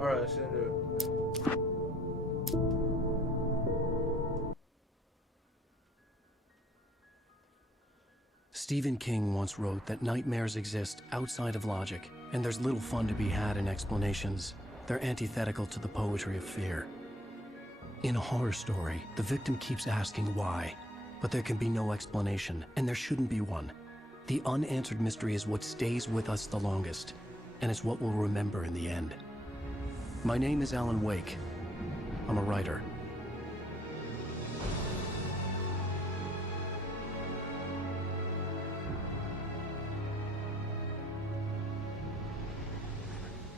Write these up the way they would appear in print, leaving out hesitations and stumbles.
Alright, let's end it. Stephen King once wrote that nightmares exist outside of logic, and there's little fun to be had in explanations. They're antithetical to the poetry of fear. In a horror story, the victim keeps asking why, but there can be no explanation, and there shouldn't be one. The unanswered mystery is what stays with us the longest, and it's what we'll remember in the end. My name is Alan Wake. I'm a writer.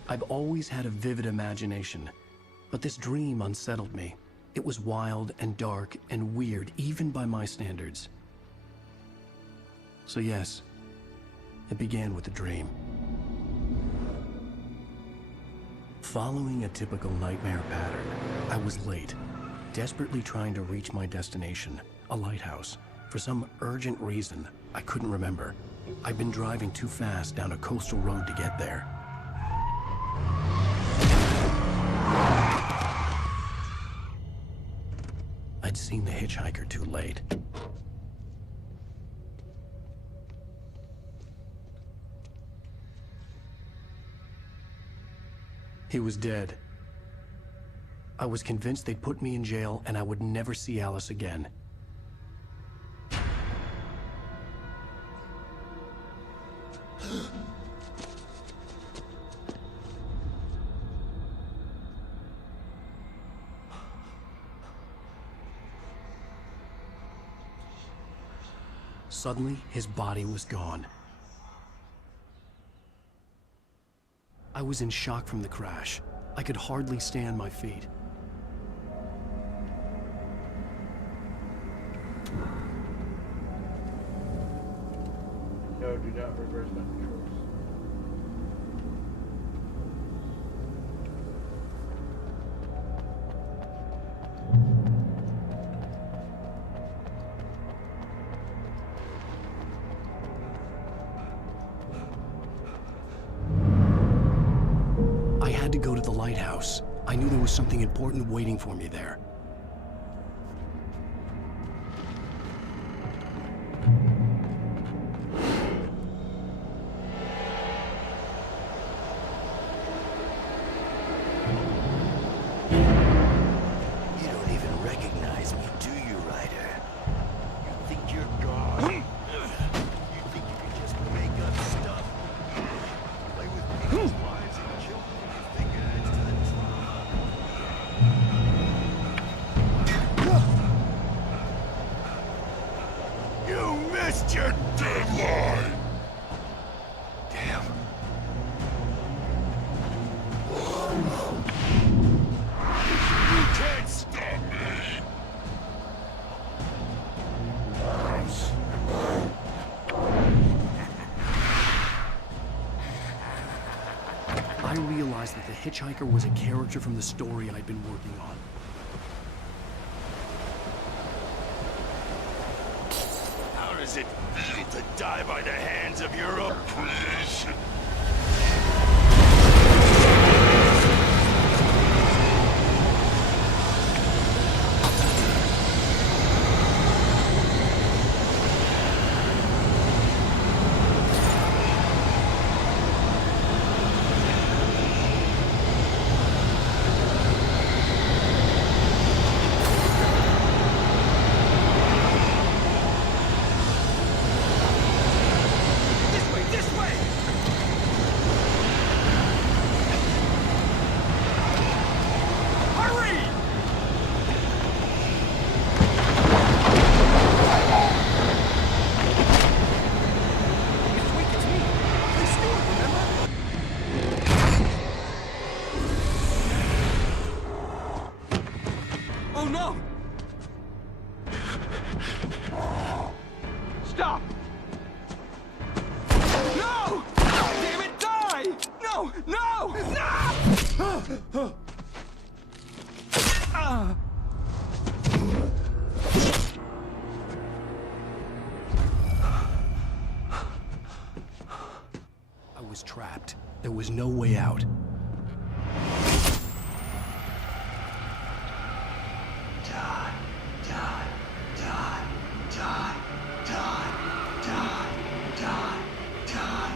I've always had a vivid imagination, but this dream unsettled me. It was wild and dark and weird, even by my standards. So yes, it began with a dream. Following a typical nightmare pattern, I was late, desperately trying to reach my destination, a lighthouse. For some urgent reason, I couldn't remember. I'd been driving too fast down a coastal road to get there. I'd seen the hitchhiker too late. He was dead. I was convinced they'd put me in jail and I would never see Alice again. Suddenly, his body was gone. I was in shock from the crash. I could hardly stay on my feet. No, do not reverse my controls. I had to go to the lighthouse. I knew there was something important waiting for me there. You don't even recognize me, do you, Ryder? You think you're God? You think you can just make up stuff? Play with people's lives and kill them when you think it's time to... You missed your deadline! Damn. You can't stop me! I realized that the hitchhiker was a character from the story I'd been working on. How does it feel to die by the hands of your own creation? Oh no! Stop! No! Damn it, die! No! No! No! I was trapped. There was no way out. Die, die, die, die, die, die, die, die.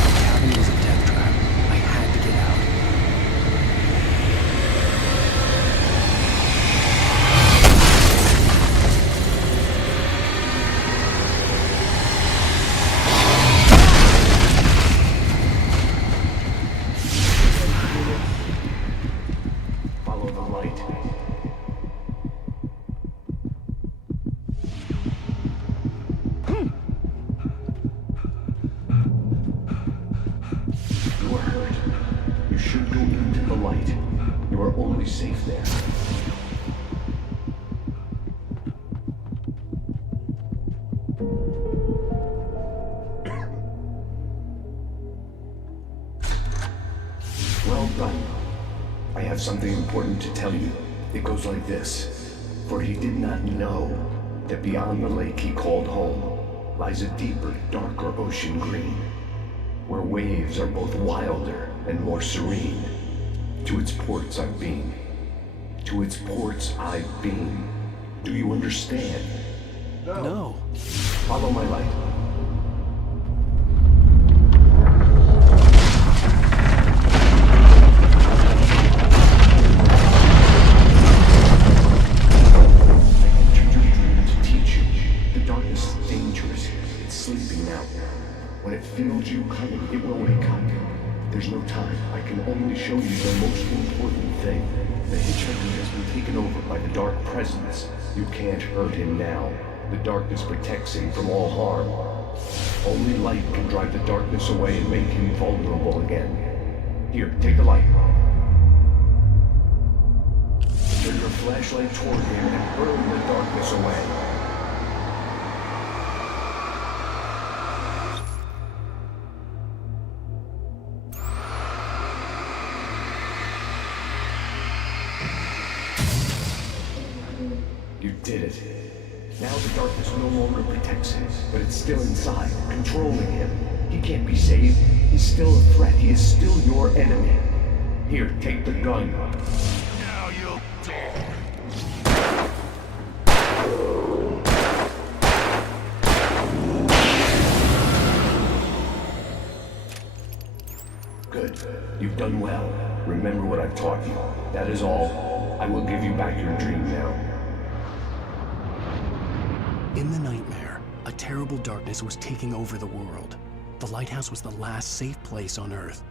The cabin was a death trap. I had to get out. Follow the light. You are hurt. You should go into the light. You are only safe there. Well done. I have something important to tell you. It goes like this. For he did not know that beyond the lake he called home lies a deeper, darker ocean green, where waves are both wilder and more serene. To its ports I've been. To its ports I've been. Do you understand? No. Follow my light. I entered your dream to teach you. The darkness is dangerous. It's sleeping now. When it feels you coming, it will wake up. There's no time. I can only show you the most important thing. The hitchhiker has been taken over by the dark presence. You can't hurt him now. The darkness protects him from all harm. Only light can drive the darkness away and make him vulnerable again. Here, take the light. Turn your flashlight toward him and burn the darkness away. You did it. Now the darkness no longer protects him, but it's still inside, controlling him. He can't be saved. He's still a threat. He is still your enemy. Here, take the gun. Now you'll die. Good. You've done well. Remember what I've taught you. That is all. I will give you back your dream now. In the nightmare, a terrible darkness was taking over the world. The lighthouse was the last safe place on Earth.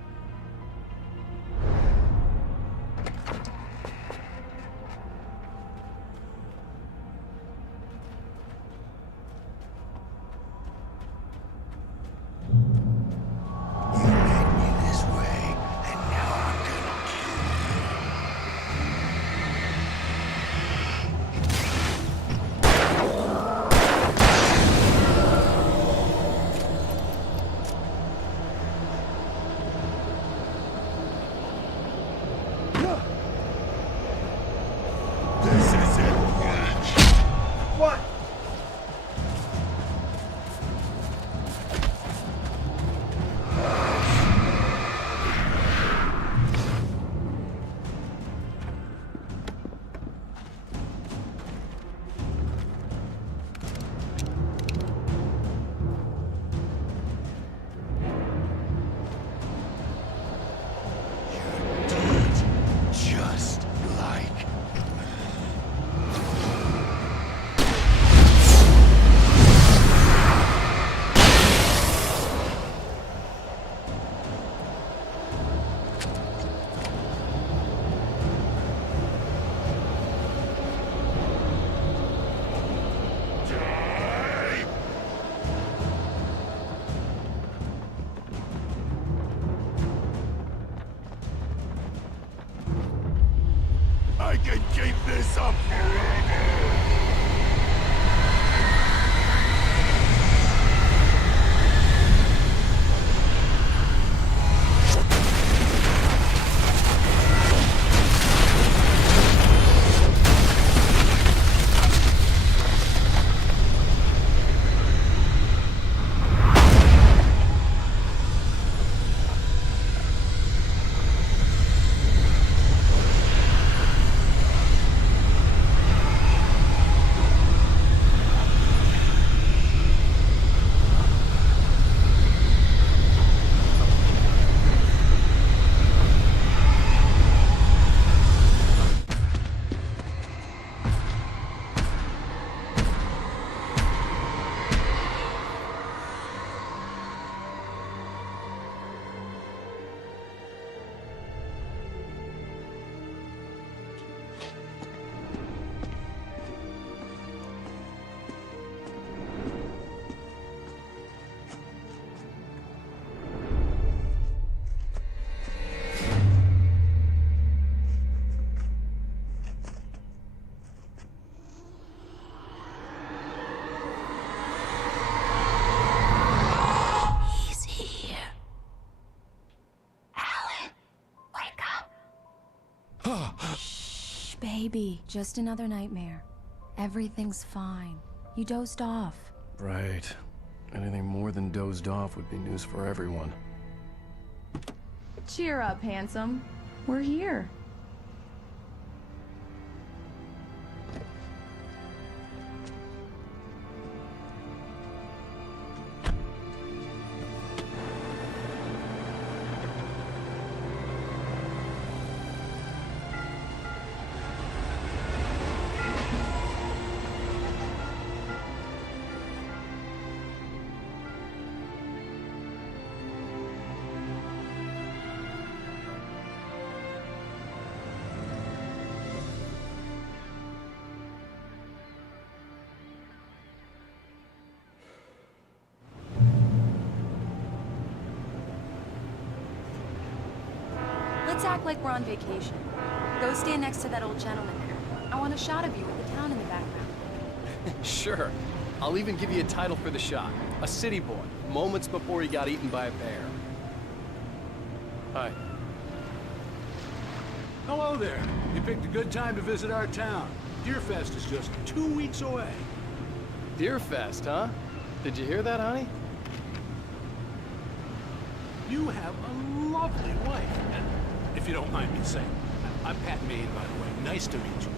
You led me this way, and now I'm gonna kill you. can keep this up forever! Baby, just another nightmare. Everything's fine. You dozed off. Right. Anything more than dozed off would be news for everyone. Cheer up, handsome. We're here. Let's act like we're on vacation. Go stand next to that old gentleman there. I want a shot of you with the town in the background. Sure. I'll even give you a title for the shot. A city boy, moments before he got eaten by a bear. Hi. Hello there. You picked a good time to visit our town. Deerfest is just 2 weeks away. Deerfest, huh? Did you hear that, honey? You have a lovely wife. And if you don't mind me saying, I'm Pat Maine, by the way. Nice to meet you.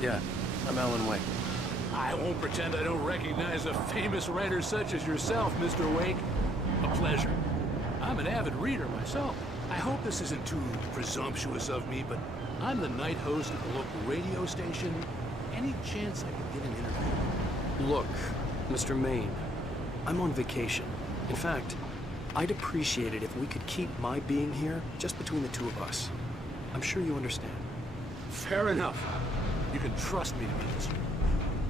Yeah, I'm Alan Wake. I won't pretend I don't recognize a famous writer such as yourself, Mr. Wake. A pleasure. I'm an avid reader myself. I hope this isn't too presumptuous of me, but I'm the night host at the local radio station. Any chance I could get an interview? Look, Mr. Maine, I'm on vacation. In fact, I'd appreciate it if we could keep my being here just between the two of us. I'm sure you understand. Fair enough. You can trust me to be this.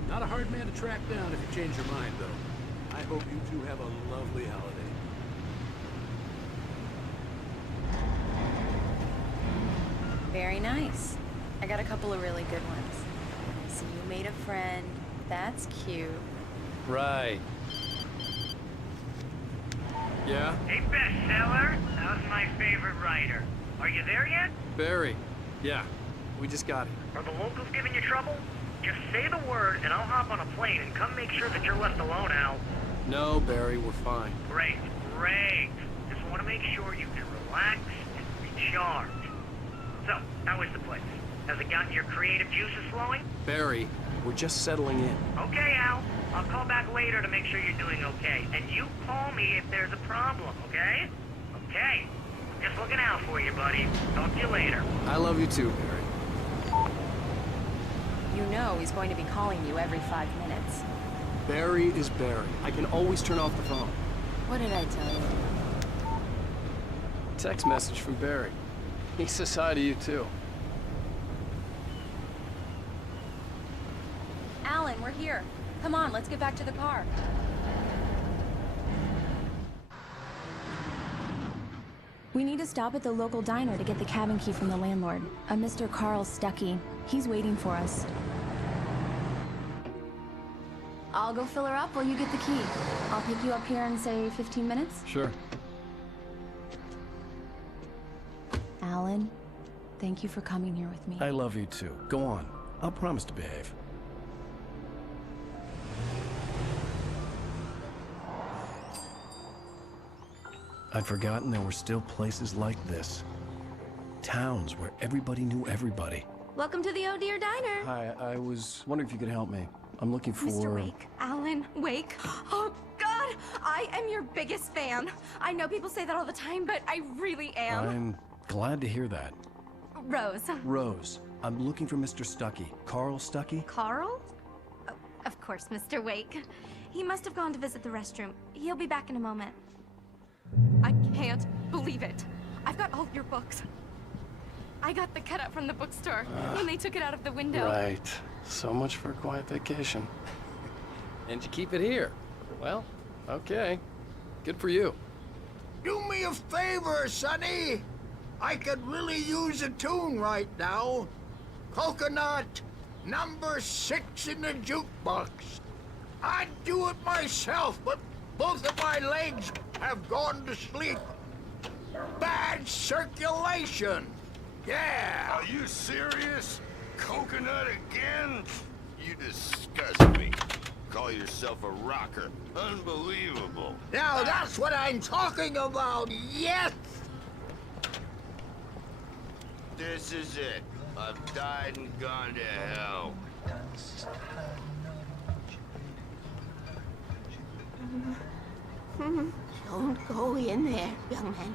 Not a hard man to track down if you change your mind, though. I hope you two have a lovely holiday. Very nice. I got a couple of really good ones. So you made a friend. That's cute. Right. Yeah? Hey, bestseller, how's my favorite writer? Are you there yet? Barry. Yeah. We just got here. Are the locals giving you trouble? Just say the word and I'll hop on a plane and come make sure that you're left alone, Al. No, Barry, we're fine. Great, great. Just want to make sure you can relax and recharge. So, how is the place? Has it gotten your creative juices flowing? Barry, we're just settling in. Okay, Al. I'll call back later to make sure you're doing okay. And you call me if there's a problem, okay? Okay. Just looking out for you, buddy. Talk to you later. I love you too, Barry. You know he's going to be calling you every 5 minutes. Barry is Barry. I can always turn off the phone. What did I tell you? Text message from Barry. He says hi to you too. Alan, we're here. Come on, let's get back to the car. We need to stop at the local diner to get the cabin key from the landlord, a Mr. Carl Stuckey. He's waiting for us. I'll go fill her up while you get the key. I'll pick you up here in, say, 15 minutes? Sure. Alan, thank you for coming here with me. I love you too. Go on. I'll promise to behave. I'd forgotten there were still places like this. Towns where everybody knew everybody. Welcome to the Oh Dear Diner. Hi, I was wondering if you could help me. I'm looking for... Mr. Wake. Alan Wake. Oh, God! I am your biggest fan. I know people say that all the time, but I really am. I'm glad to hear that. Rose. Rose, I'm looking for Mr. Stuckey. Carl Stuckey? Carl? Oh, of course, Mr. Wake. He must have gone to visit the restroom. He'll be back in a moment. I can't believe it. I've got all your books. I got the cutout from the bookstore when they took it out of the window. Right. So much for a quiet vacation. And you keep it here. Well, okay. Good for you. Do me a favor, Sonny. I could really use a tune right now. Coconut, number 6 in the jukebox. I'd do it myself, but both of my legs have gone to sleep. Bad circulation. Yeah. Are you serious? Coconut again? You disgust me. Call yourself a rocker. Unbelievable. Now that's what I'm talking about, yes! This is it. I've died and gone to hell. Don't go in there, young man.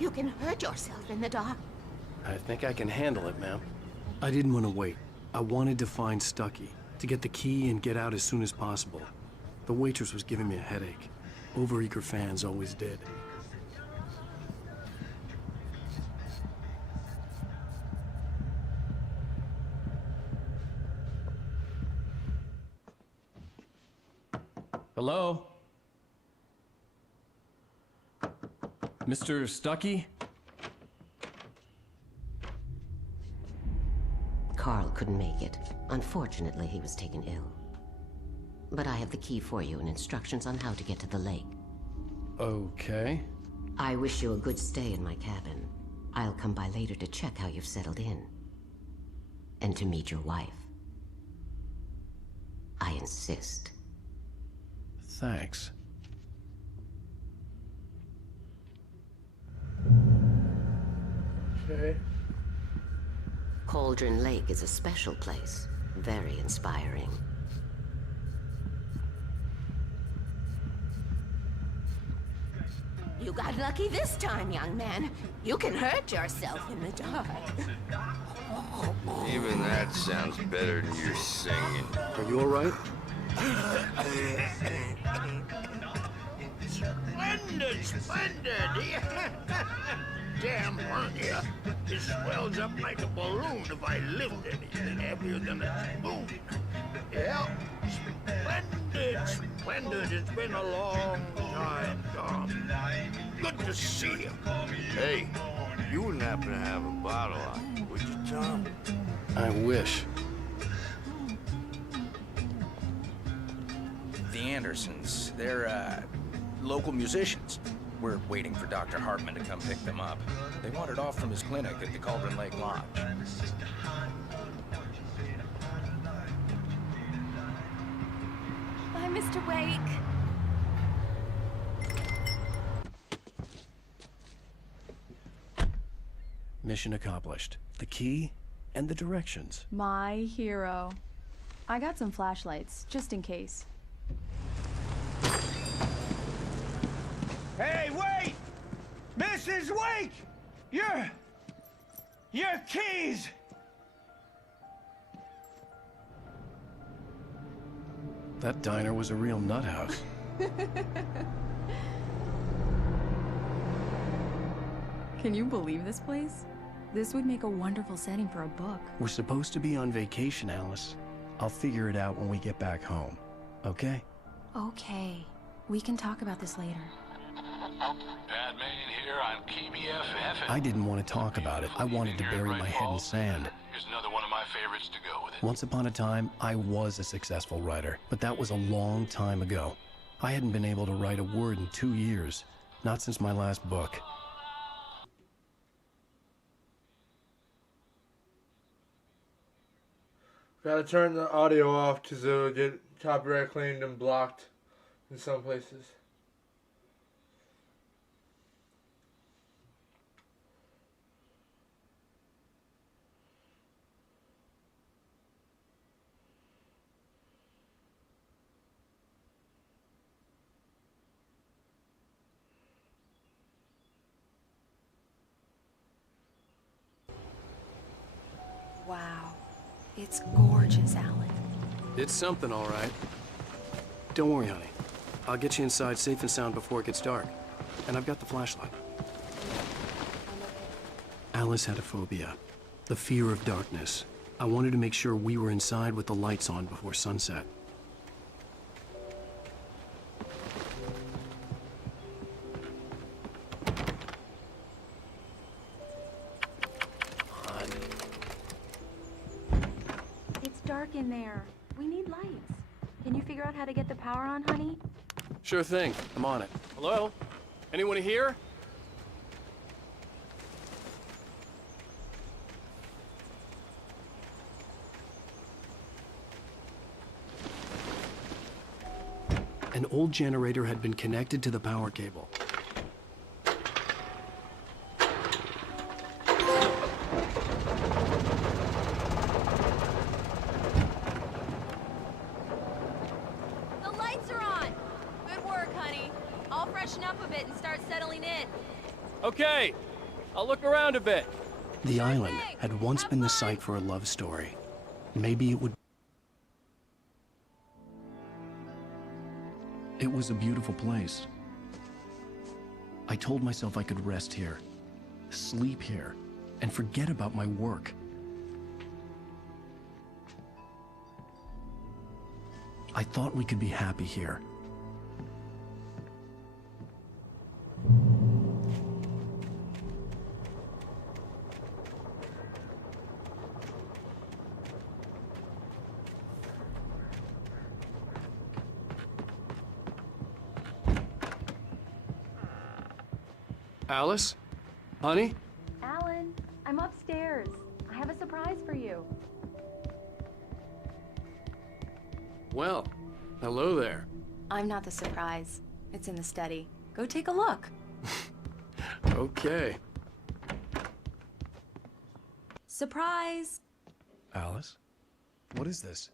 You can hurt yourself in the dark. I think I can handle it, ma'am. I didn't want to wait. I wanted to find Stuckey, to get the key and get out as soon as possible. The waitress was giving me a headache. Overeager fans always did. Hello? Mr. Stuckey? Carl couldn't make it. Unfortunately, he was taken ill. But I have the key for you and instructions on how to get to the lake. Okay. I wish you a good stay in my cabin. I'll come by later to check how you've settled in. And to meet your wife. I insist. Thanks. Okay. Cauldron Lake is a special place. Very inspiring. You got lucky this time, young man. You can hurt yourself in the dark. Even that sounds better than your singing. Are you all right? Splendid, splendid! Damn hernia. It swells up like a balloon if I lift anything heavier than a spoon. Yeah, splendid, splendid. It's been a long time, Tom. Good to see you. Hey, you wouldn't happen to have a bottle on you, would you, Tom? I wish. The Andersons, they're, local musicians. We're waiting for Dr. Hartman to come pick them up. They wandered off from his clinic at the Cauldron Lake Lodge. Bye, Mr. Wake. Mission accomplished. The key and the directions. My hero. I got some flashlights, just in case. Hey, wait! Mrs. Wake! Your keys! That diner was a real nut house. Can you believe this place? This would make a wonderful setting for a book. We're supposed to be on vacation, Alice. I'll figure it out when we get back home. Okay? Okay. We can talk about this later. Padme here on KBFF. I didn't want to talk about it. I wanted to bury my head in sand. Here's another one of my favorites to go with it. Once upon a time, I was a successful writer, but that was a long time ago. I hadn't been able to write a word in 2 years, not since my last book. Gotta turn the audio off because it'll get copyright claimed and blocked in some places. Wow. It's gorgeous, Alan. It's something, all right. Don't worry, honey. I'll get you inside safe and sound before it gets dark. And I've got the flashlight. Alice had a phobia. The fear of darkness. I wanted to make sure we were inside with the lights on before sunset. It's dark in there. We need lights. Can you figure out how to get the power on, honey? Sure thing. I'm on it. Hello? Anyone here? An old generator had been connected to the power cable. The lights are on! Good work, honey. I'll freshen up a bit and start settling in. Okay, I'll look around a bit. The island had once been the site for a love story. Maybe it would... It was a beautiful place. I told myself I could rest here, sleep here, and forget about my work. I thought we could be happy here. Alice? Honey? Alan, I'm upstairs. I have a surprise for you. Well, hello there. I'm not the surprise. It's in the study. Go take a look. Okay. Surprise! Alice? What is this?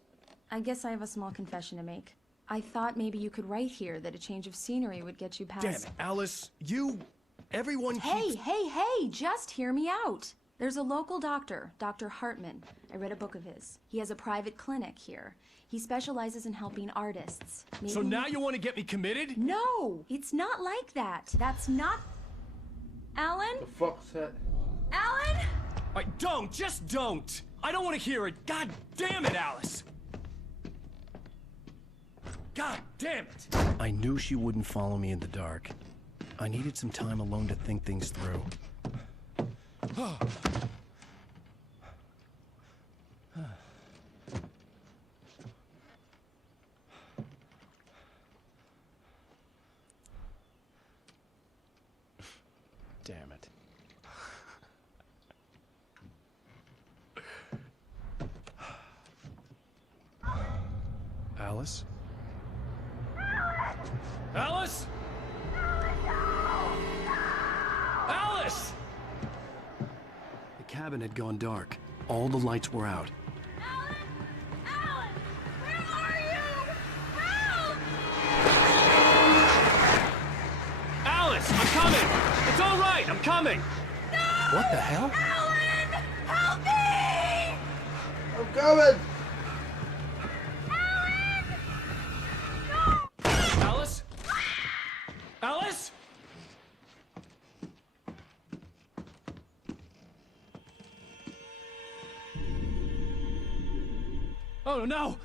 I guess I have a small confession to make. I thought maybe you could write here that a change of scenery would get you past... Damn it, Alice, you... Everyone Hey, keeps... hey, just hear me out. There's a local doctor, Dr. Hartman. I read a book of his. He has a private clinic here. He specializes in helping artists. So now you want to get me committed? No, it's not like that. That's not... Alan? The fuck's that? Alan? Just don't! I don't want to hear it! God damn it, Alice! God damn it! I knew she wouldn't follow me in the dark. I needed some time alone to think things through. Damn it. Alice? Alice? Alice! The cabin had gone dark. All the lights were out. Alan! Where are you? Help! Alice, I'm coming! It's all right, I'm coming! No! What the hell? Alan! Help me! I'm coming! Alice? Alice? Oh no!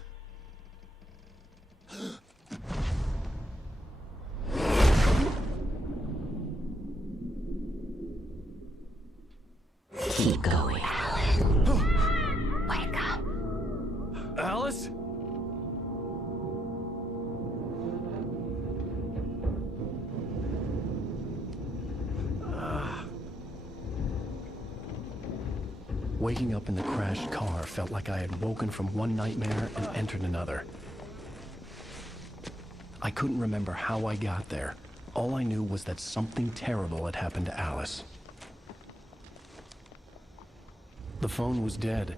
Keep going. Wake up. Alice? Waking up in the crashed car felt like I had woken from one nightmare and entered another. I couldn't remember how I got there. All I knew was that something terrible had happened to Alice. The phone was dead.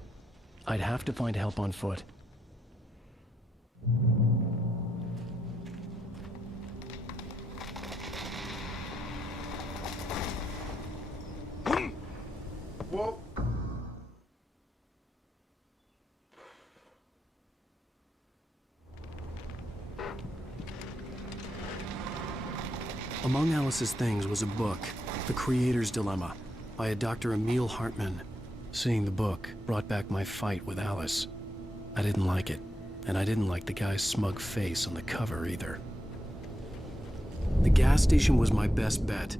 I'd have to find help on foot. Whoa. Among Alice's things was a book, The Creator's Dilemma, by a Dr. Emil Hartman. Seeing the book brought back my fight with Alice. I didn't like it, and I didn't like the guy's smug face on the cover either. The gas station was my best bet.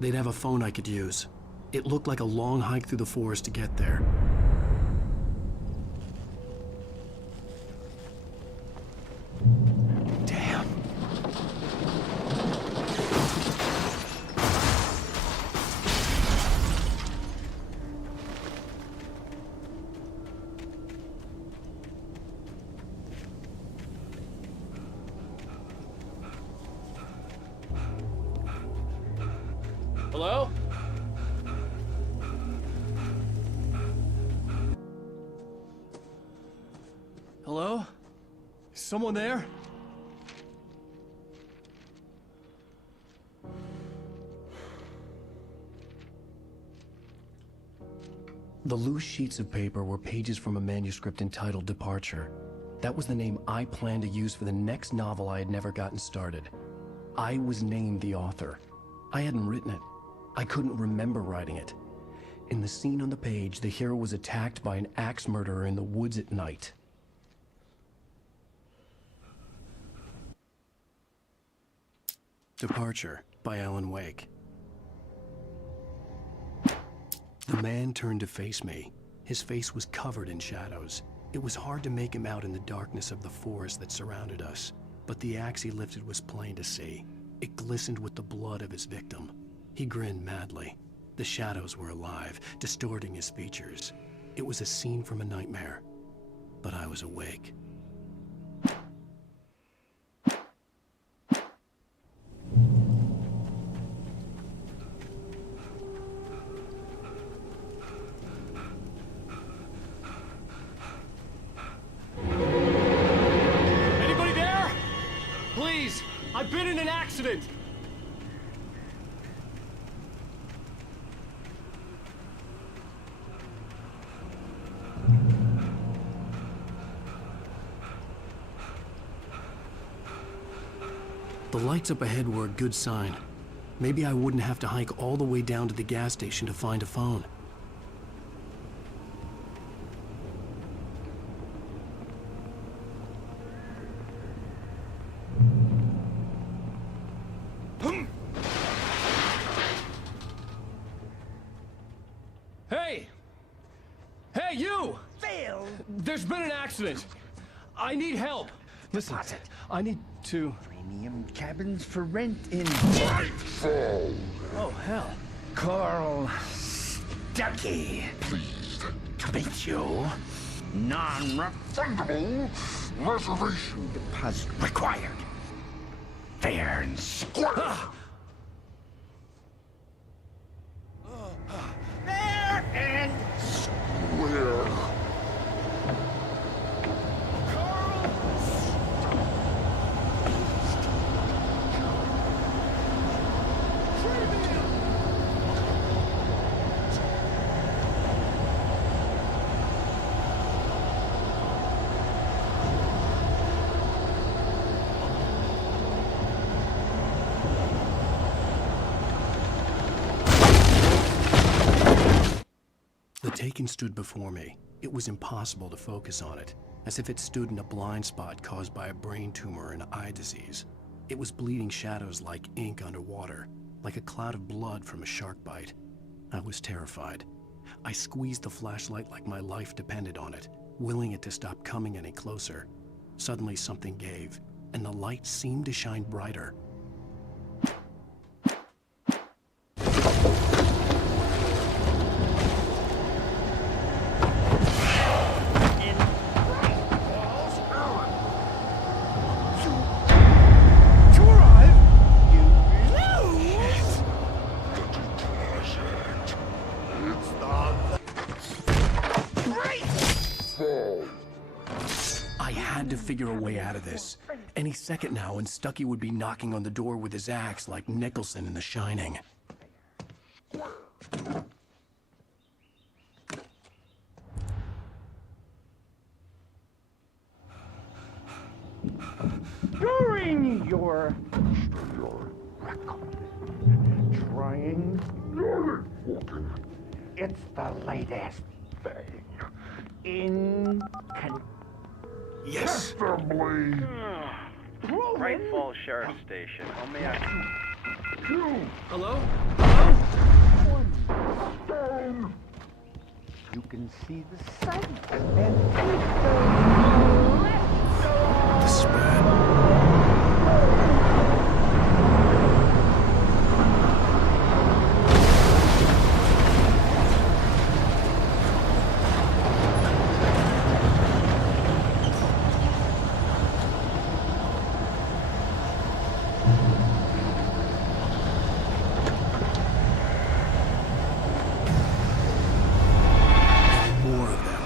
They'd have a phone I could use. It looked like a long hike through the forest to get there. Damn. Hello? Hello? Is someone there? The loose sheets of paper were pages from a manuscript entitled Departure. That was the name I planned to use for the next novel I had never gotten started. I was named the author. I hadn't written it. I couldn't remember writing it. In the scene on the page, the hero was attacked by an axe murderer in the woods at night. Departure by Alan Wake. The man turned to face me. His face was covered in shadows. It was hard to make him out in the darkness of the forest that surrounded us, but the axe he lifted was plain to see. It glistened with the blood of his victim. He grinned madly. The shadows were alive, distorting his features. It was a scene from a nightmare, but I was awake. Anybody there? Please, I've been in an accident. The lights up ahead were a good sign. Maybe I wouldn't have to hike all the way down to the gas station to find a phone. Hey! Hey, you! Phil! There's been an accident. I need help. Listen, I need to... Premium cabins for rent in... Oh, hell. Carl Stuckey. Pleased To meet you. Non-refundable reservation deposit required. Fair and square. Fair and square. The Taken stood before me. It was impossible to focus on it, as if it stood in a blind spot caused by a brain tumor and eye disease. It was bleeding shadows like ink underwater, like a cloud of blood from a shark bite. I was terrified. I squeezed the flashlight like my life depended on it, willing it to stop coming any closer. Suddenly something gave, and the light seemed to shine brighter. I had to figure a way out of this. Any second now, and Stucky would be knocking on the door with his axe like Nicholson in The Shining. During your record, trying, it's the latest thing in Yes. Great Falls Sheriff Station. How may I... Hello? You can see the sights and The spread. More of them.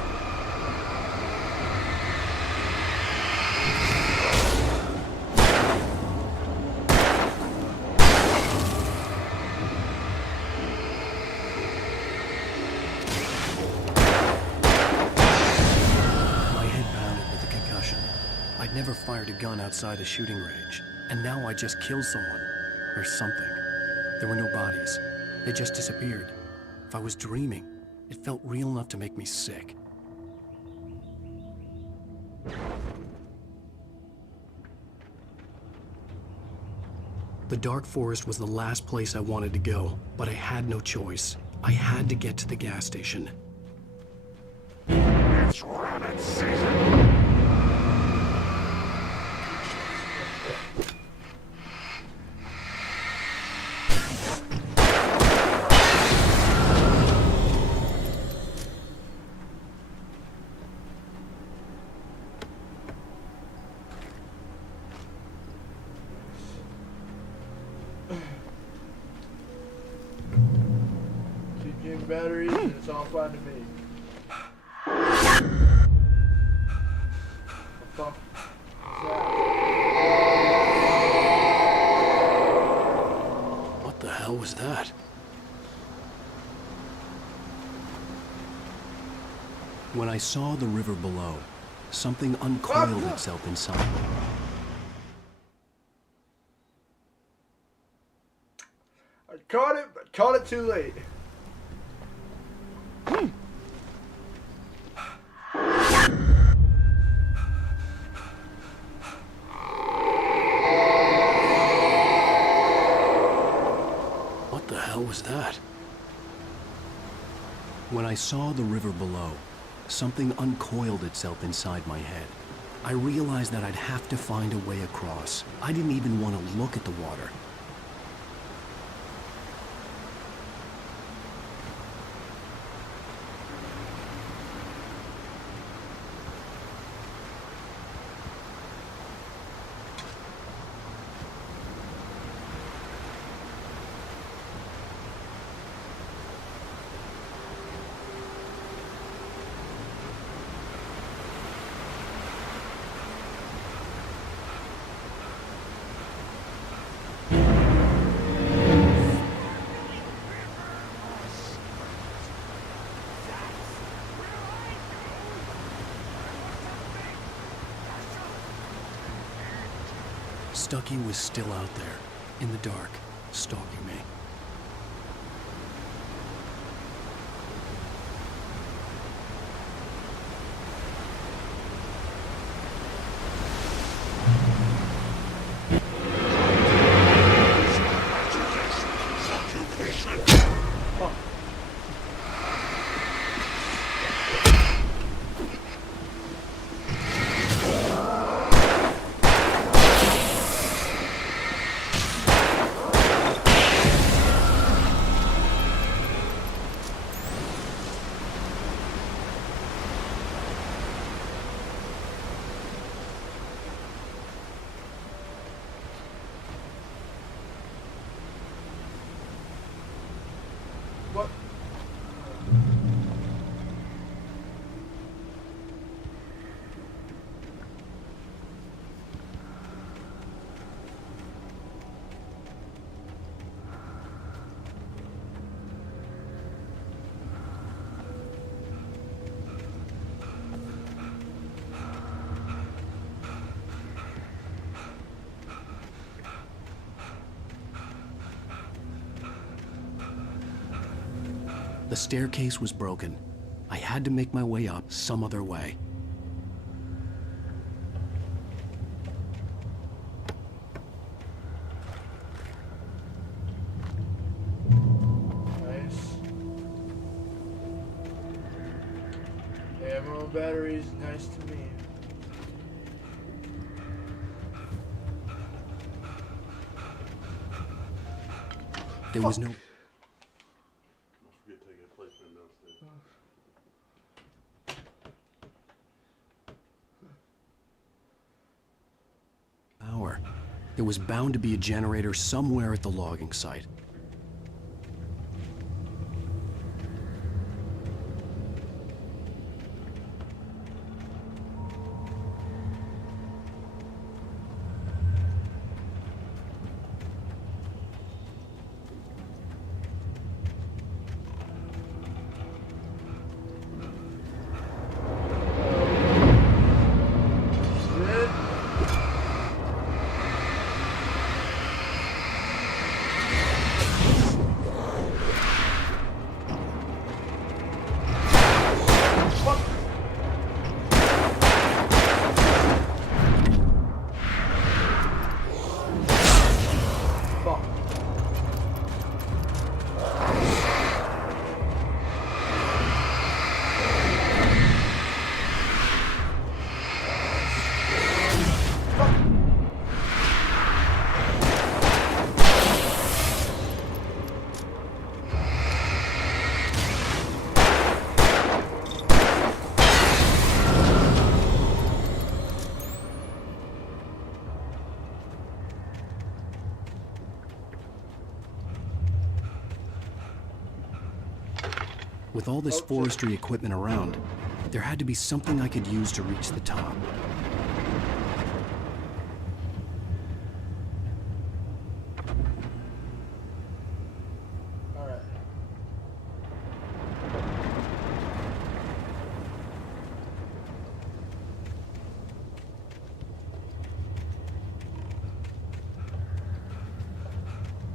My head pounded with the concussion. I'd never fired a gun outside a shooting range, and now I just killed someone. Or something. There were no bodies. They just disappeared. If I was dreaming, it felt real enough to make me sick. The dark forest was the last place I wanted to go, but I had no choice. I had to get to the gas station. it's rabbit season. Batteries, and it's all fine to me. Fuck. What the hell was that? When I saw the river below, something uncoiled itself inside me. I caught it, but caught it too late. What the hell was that? When I saw the river below, something uncoiled itself inside my head. I realized that I'd have to find a way across. I didn't even want to look at the water. Stucky was still out there, in the dark, stalking me. The staircase was broken. I had to make my way up some other way. Nice. Ammo batteries, nice to me. There was no... power. There was bound to be a generator somewhere at the logging site. With all this forestry equipment around, there had to be something I could use to reach the top. Alright.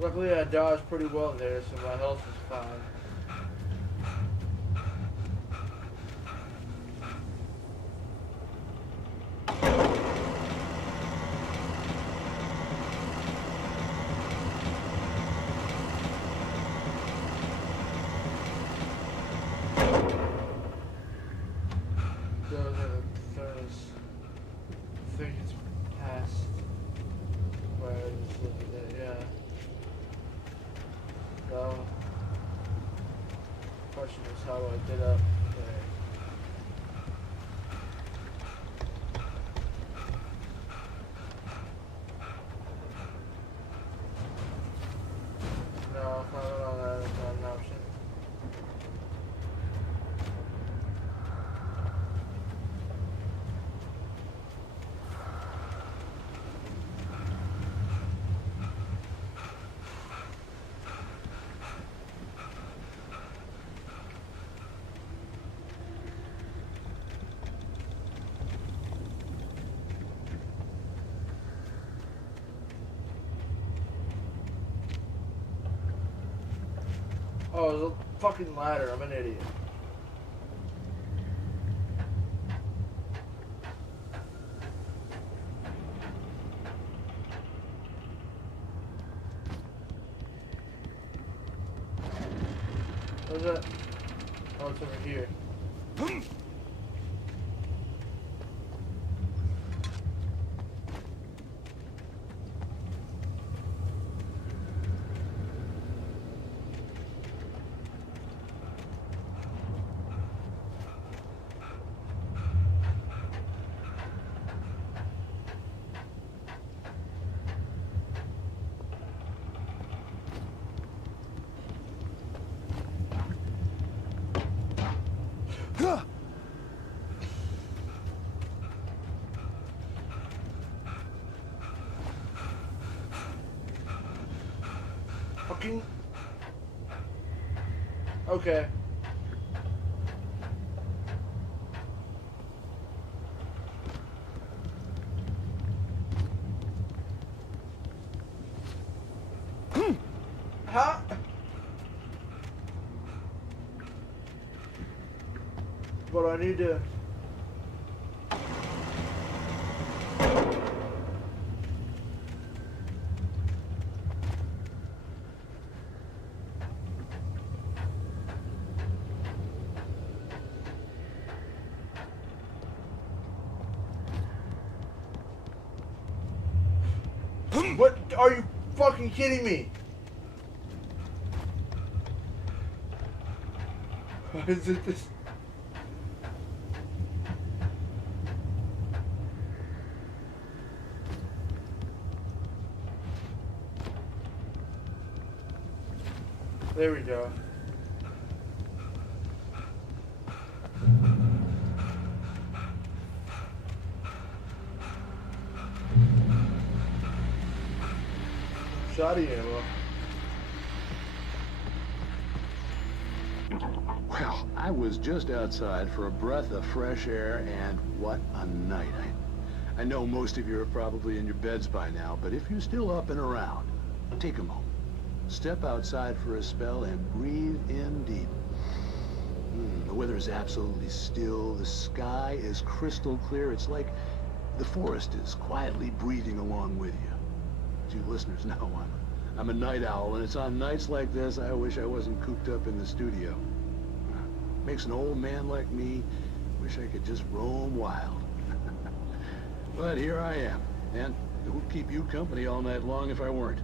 Luckily I dodged pretty well there, so my health is fine. I think it's past where I just looked at it, yeah. So, question is how do I get up there? No, not on that, it's not an option. Oh, there's a fucking ladder. I'm an idiot. Where's that? Oh, it's over here. Fucking. Okay. Huh? But I need to... What? Are you fucking kidding me? Why is it this? There we go. Shoddy ammo. Well, I was just outside for a breath of fresh air, and what a night. I know most of you are probably in your beds by now, but if you're still up and around, take a moment. Step outside for a spell and breathe in deep. The weather is absolutely still. The sky is crystal clear. It's like the forest is quietly breathing along with you. As you listeners know, I'm a night owl, and it's on nights like this I wish I wasn't cooped up in the studio. Makes an old man like me wish I could just roam wild. But here I am, and it would keep you company all night long if I weren't.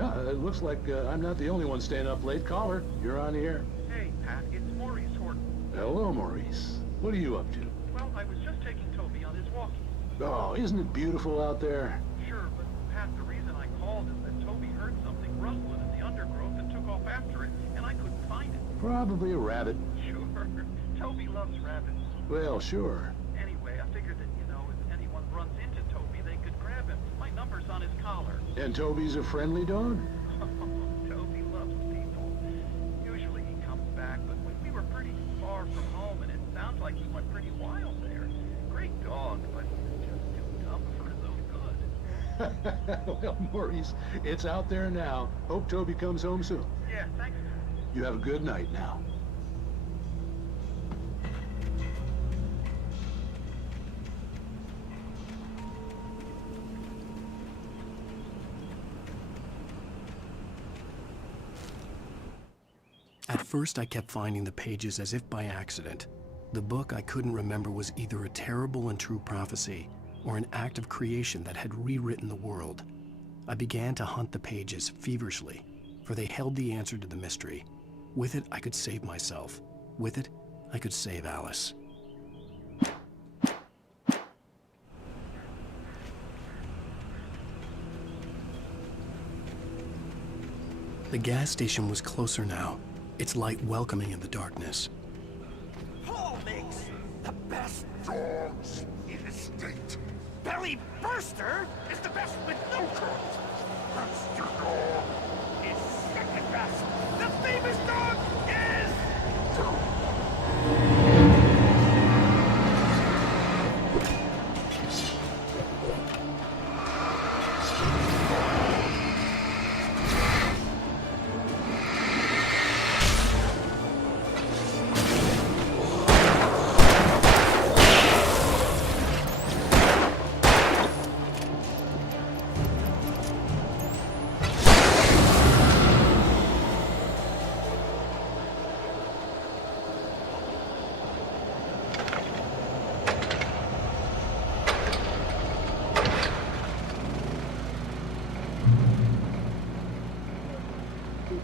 It looks like I'm not the only one staying up late. Caller, you're on the air. Hey, Pat, it's Maurice Horton. Hello, Maurice. What are you up to? Well, I was just taking Toby on his walkie. Oh, isn't it beautiful out there? Sure, but Pat, the reason I called is that Toby heard something rustling in the undergrowth and took off after it, and I couldn't find it. Probably a rabbit. Sure. Toby loves rabbits. Well, sure. Anyway, I figured that, if anyone runs into Toby, they could grab him. My number's on his collar. And Toby's a friendly dog? Toby loves people. Usually he comes back, but we were pretty far from home, and it sounds like he went pretty wild there. Great dog, but just too dumb for his own good. Well, Maurice, it's out there now. Hope Toby comes home soon. Yeah, thanks. You have a good night now. At first, I kept finding the pages as if by accident. The book I couldn't remember was either a terrible and true prophecy or an act of creation that had rewritten the world. I began to hunt the pages feverishly, for they held the answer to the mystery. With it, I could save myself. With it, I could save Alice. The gas station was closer now, its light welcoming in the darkness. Paul makes the best dogs in the state. Belly Burster is the best with no curls. Burster dog is second best. The famous dog is...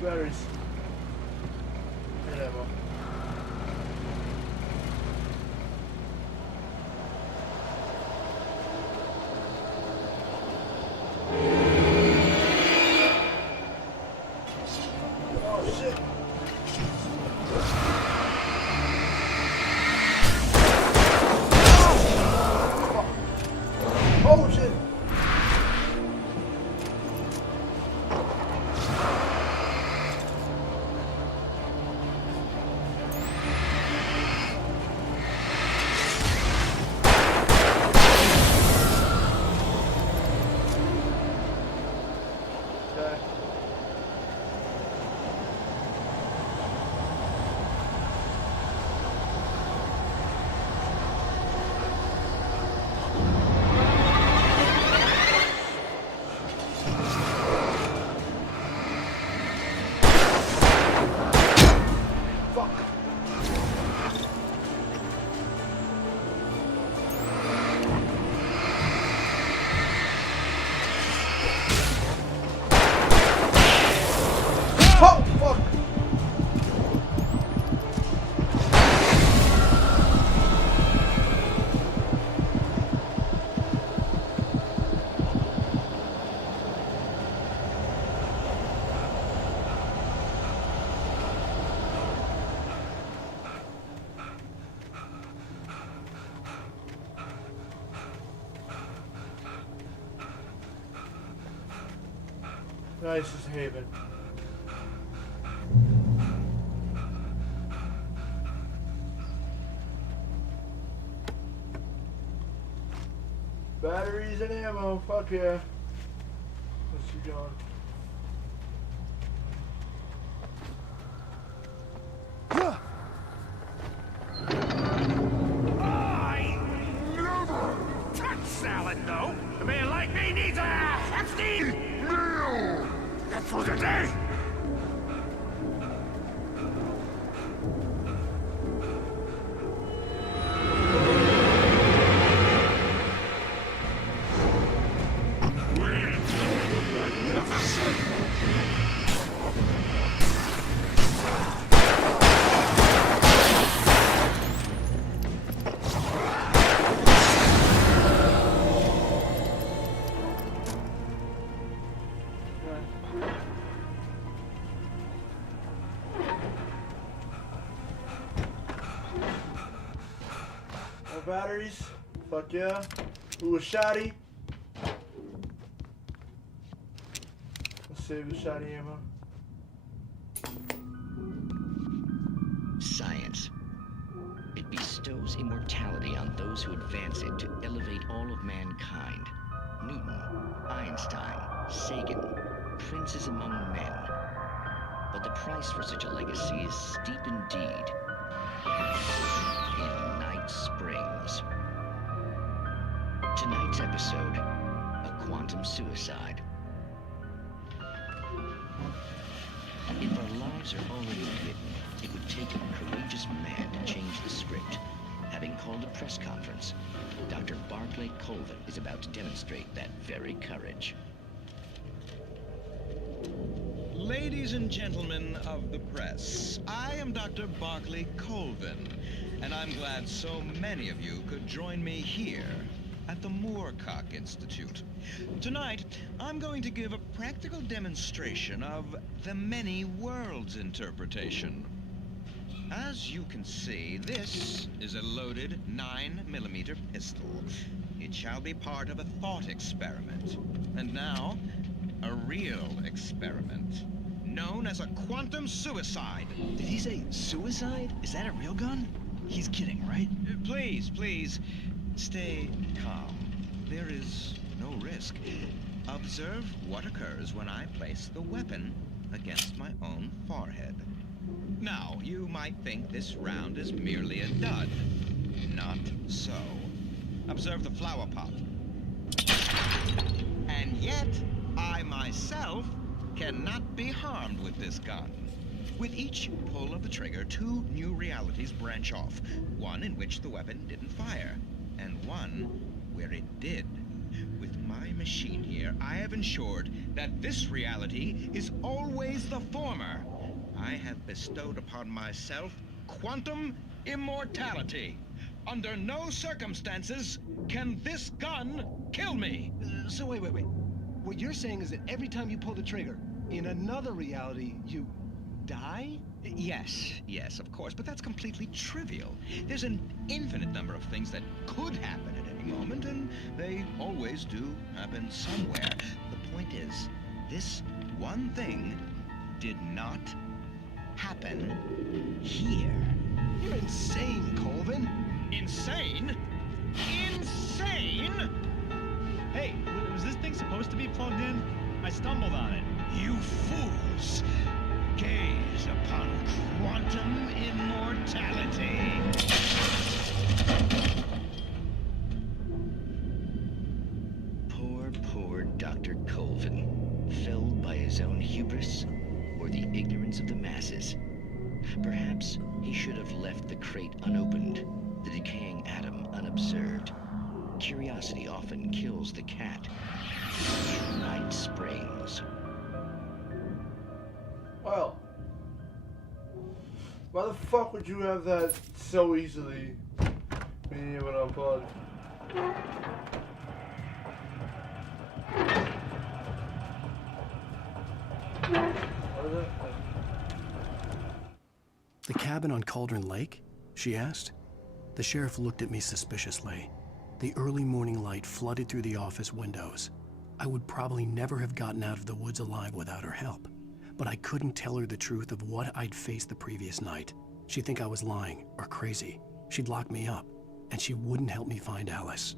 Batteries. And ammo. Oh shit. Oh shit. fuck. Oh, fuck. Nice as Haven. Batteries and ammo, fuck yeah. Let's keep going. I never touch salad, no. A man like me needs a hefty meal. That's for the day. More batteries. Fuck yeah. Ooh, a shotty. Let's save the shotty ammo. Science. It bestows immortality on those who advance it to elevate all of mankind. Newton, Einstein, Sagan, princes among men. But the price for such a legacy is steep indeed. In Night Springs. Tonight's episode, a quantum suicide. If our lives are already written, it would take a courageous man to change the script. Having called a press conference, Dr. Barclay Colvin is about to demonstrate that very courage. Ladies and gentlemen of the press, I am Dr. Barclay Colvin, and I'm glad so many of you could join me here at the Moorcock Institute. Tonight, I'm going to give a practical demonstration of the many worlds interpretation. As you can see, this is a loaded 9mm pistol. It shall be part of a thought experiment. And now, a real experiment, known as a quantum suicide. Did he say suicide? Is that a real gun? He's kidding, right? Please, please, stay calm. There is no risk. Observe what occurs when I place the weapon against my own forehead. Now, you might think this round is merely a dud. Not so. Observe the flower pot. And yet, I myself cannot be harmed with this gun. With each pull of the trigger, two new realities branch off. One in which the weapon didn't fire, and one where it did. With my machine here, I have ensured that this reality is always the former. I have bestowed upon myself quantum immortality. Under no circumstances can this gun kill me. So wait. What you're saying is that every time you pull the trigger, in another reality, you die? Yes, of course, but that's completely trivial. There's an infinite number of things that could happen at any moment, and they always do happen somewhere. The point is, this one thing did not happen here. You're insane, Colvin. Insane? Insane? Hey, was this thing supposed to be plugged in? I stumbled on it. You fools! Gaze upon quantum immortality. Poor Dr. Colvin, felled by his own hubris or the ignorance of the masses. Perhaps he should have left the crate unopened, the decaying atom unobserved. Curiosity often kills the cat. Night Springs. Well, why the fuck would you have that so easily being able to unplug? What is it? The cabin on Cauldron Lake? She asked. The sheriff looked at me suspiciously. The early morning light flooded through the office windows. I would probably never have gotten out of the woods alive without her help, but I couldn't tell her the truth of what I'd faced the previous night. She'd think I was lying or crazy. She'd lock me up, and she wouldn't help me find Alice.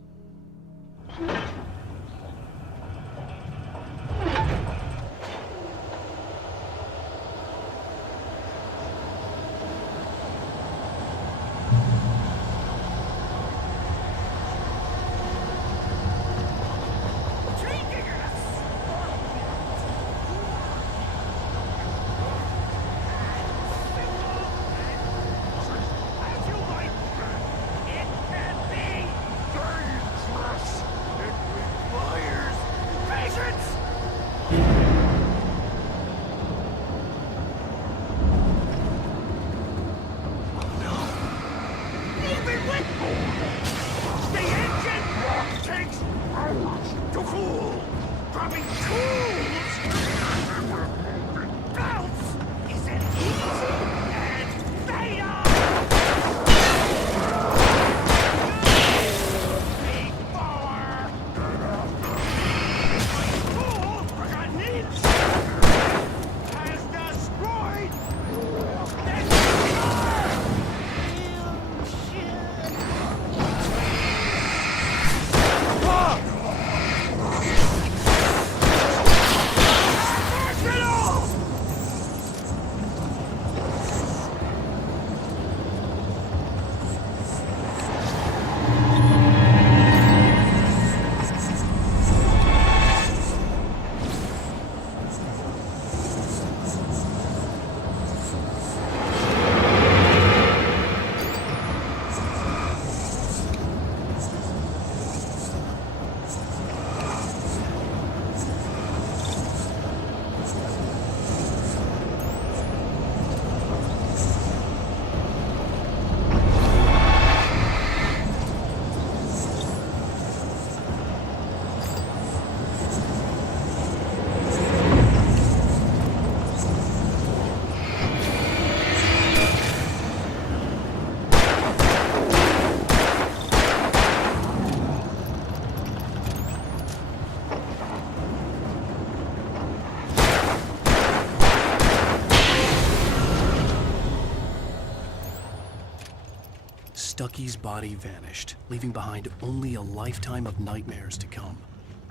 Stucky's body vanished, leaving behind only a lifetime of nightmares to come,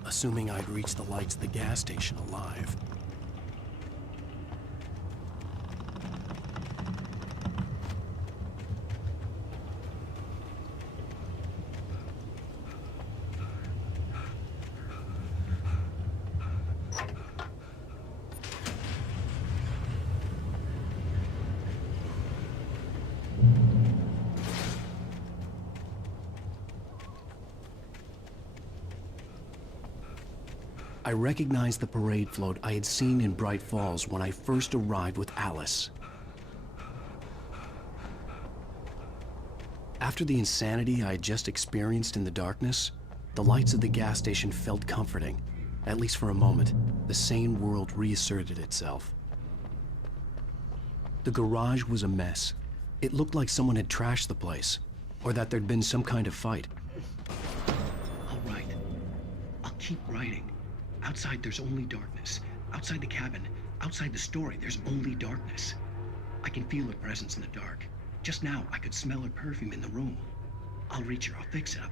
assuming I'd reached the lights of the gas station alive. I recognized the parade float I had seen in Bright Falls when I first arrived with Alice. After the insanity I had just experienced in the darkness, the lights of the gas station felt comforting. At least for a moment, the sane world reasserted itself. The garage was a mess. It looked like someone had trashed the place, or that there'd been some kind of fight. I'll write. I'll keep writing. Outside, there's only darkness. Outside the cabin, outside the story, there's only darkness. I can feel her presence in the dark. Just now, I could smell her perfume in the room. I'll reach her, I'll fix it up.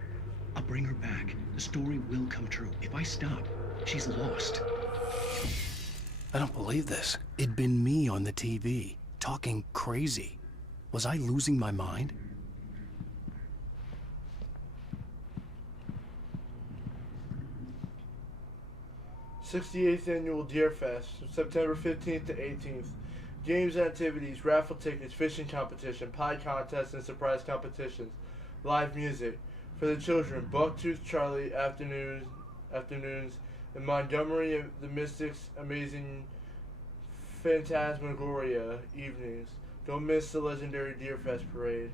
I'll bring her back. The story will come true. If I stop, she's lost. I don't believe this. It'd been me on the TV, talking crazy. Was I losing my mind? '68th Annual Deer Fest, September 15th to 18th. Games and activities, raffle tickets, fishing competition, pie contests and surprise competitions, live music. For the children, Bucktooth Charlie afternoons, and Montgomery the Mystics Amazing Phantasmagoria evenings. Don't miss the legendary Deer Fest parade.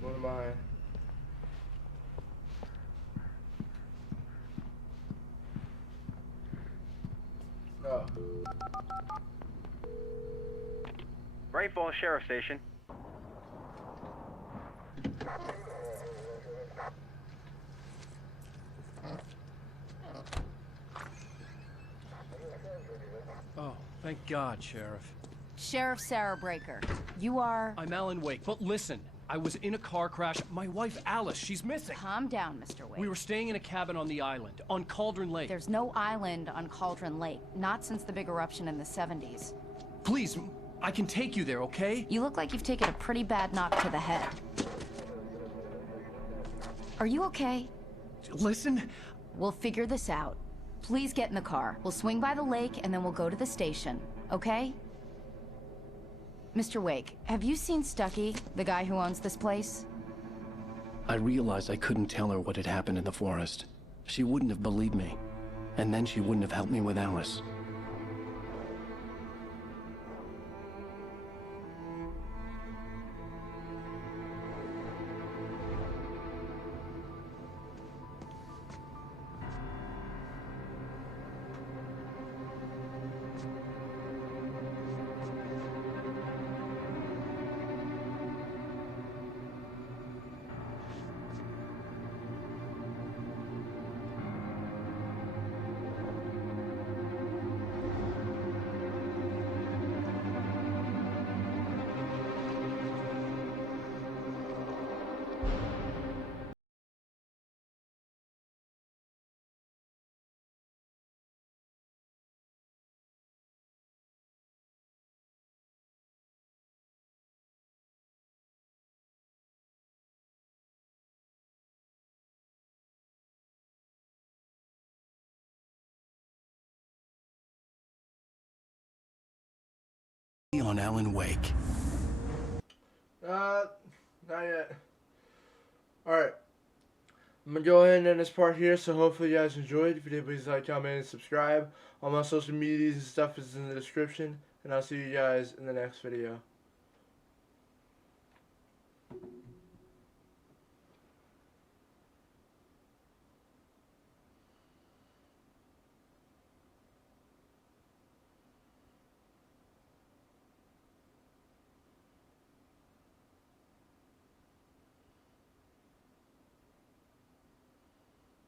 What am I? Oh. Great Falls Sheriff Station. Oh, thank God, Sheriff. Sheriff Sarah Breaker. You are... I'm Alan Wake, but listen. I was in a car crash. My wife, Alice, she's missing. Calm down, Mr. Wake. We were staying in a cabin on the island, on Cauldron Lake. There's no island on Cauldron Lake. Not since the big eruption in the 70s. Please, I can take you there, okay? You look like you've taken a pretty bad knock to the head. Are you okay? Listen. We'll figure this out. Please get in the car. We'll swing by the lake and then we'll go to the station, okay? Mr. Wake, have you seen Stucky, the guy who owns this place? I realized I couldn't tell her what had happened in the forest. She wouldn't have believed me. And then she wouldn't have helped me with Alice. On Alan Wake. Not yet. Alright. I'm gonna go ahead and end this part here, so hopefully you guys enjoyed. If you did, please like, comment, and subscribe. All my social medias and stuff is in the description. And I'll see you guys in the next video.